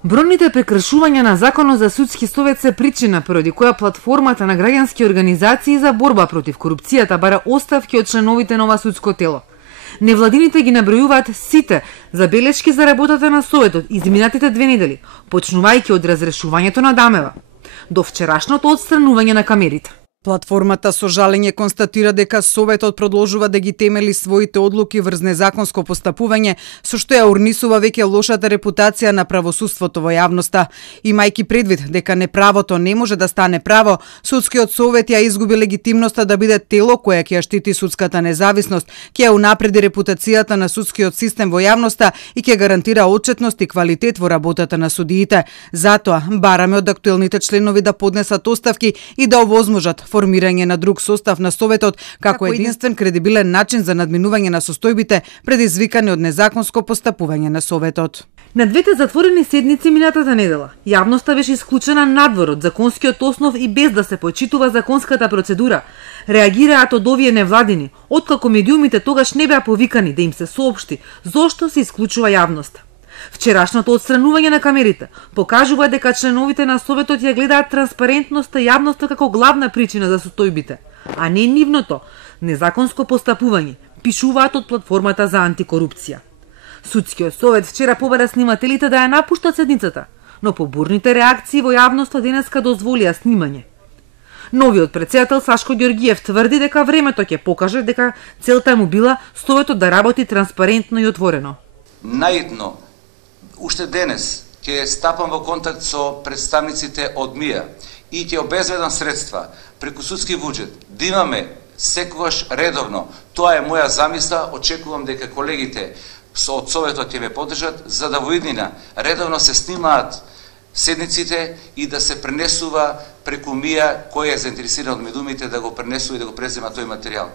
Бројните прекршувања на Законот за судски совет се причина поради која платформата на граѓански организации за борба против корупцијата бара оставки од членовите на ова судско тело. Невладините ги набројуваат сите забелешки за работата на Советот изминатите 2 недели, почнувајќи од разрешувањето на Дамева до вчерашното отстранување на камерите. Платформата со жалење констатира дека Советот продолжува да ги темели своите одлуки врз незаконско постапување, со што ја урнисува веќе лошата репутација на правосудството во јавноста. Имајќи предвид дека неправото не може да стане право, Судскиот совет ја изгуби легитимноста да биде тело кое ќе ја штити судската независност, ќе ја унапреди репутацијата на судскиот систем во јавноста и ќе гарантира отчетност и квалитет во работата на судиите. Затоа бараме од актуелните членови да поднесат оставки и да овозможат формирање на друг состав на Советот како единствен кредибилен начин за надминување на состојбите предизвикани од незаконско постапување на Советот. На двете затворени седници минатата недела, јавноста беше исклучена надвор од законскиот основ и без да се почитува законската процедура. Реагираат од овие невладини, откако медиумите тогаш не беа повикани да им се соопшти зошто се исклучува јавноста. Вчерашното отстранување на камерите покажува дека членовите на Советот ја гледаат транспарентноста и јавноста како главна причина за состојбите, а не нивното незаконско постапување, пишуваат од платформата за антикорупција. Судскиот совет вчера побара снимателите да ја напуштат седницата, но по бурните реакции во јавноста денеска дозволија снимање. Новиот претседател Сашко Ѓоргиев тврди дека времето ќе покаже дека целта му била Советот да работи транспарентно и отворено. Наидно, уште денес ќе стапам во контакт со представниците од МИА и ќе обезбедам средства преку судски буџет да имаме секогаш редовно. Тоа е моја замисла, очекувам дека колегите од Советот ќе ме поддржат за да во иднина редовно се снимаат седниците и да се пренесува преку МИА кој е заинтересиран од медиумите да го пренесува и да го презема тој материјал.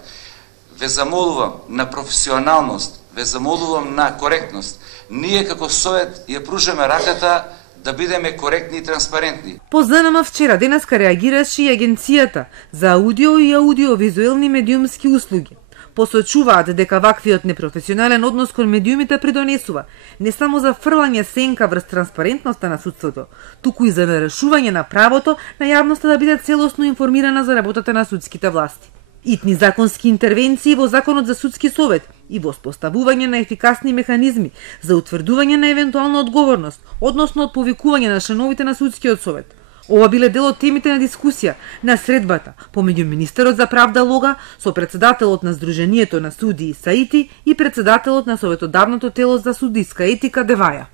Ве замолувам на професионалност, ве замолувам на коректност. Ние како Совет ја пружаме раката да бидеме коректни и транспарентни. По ЗНМ вчера денеска реагираше и Агенцијата за аудио и аудиовизуелни медиумски услуги. Посочуваат дека ваквиот непрофесионален однос кон медиумите придонесува не само за фрлање сенка врз транспарентноста на судството, туку и за нарешување на правото на јавноста да биде целосно информирана за работата на судските власти. Итни законски интервенции во Законот за судски совет и во споставување на ефикасни механизми за утврдување на евентуална одговорност, односно од повикување на членовите на судскиот совет. Ова биле дел од темите на дискусија на средбата помеѓу министерот за правда Лога со председателот на Сдруженијето на судии Саити и председателот на Советодавното тело за судиска етика Деваја.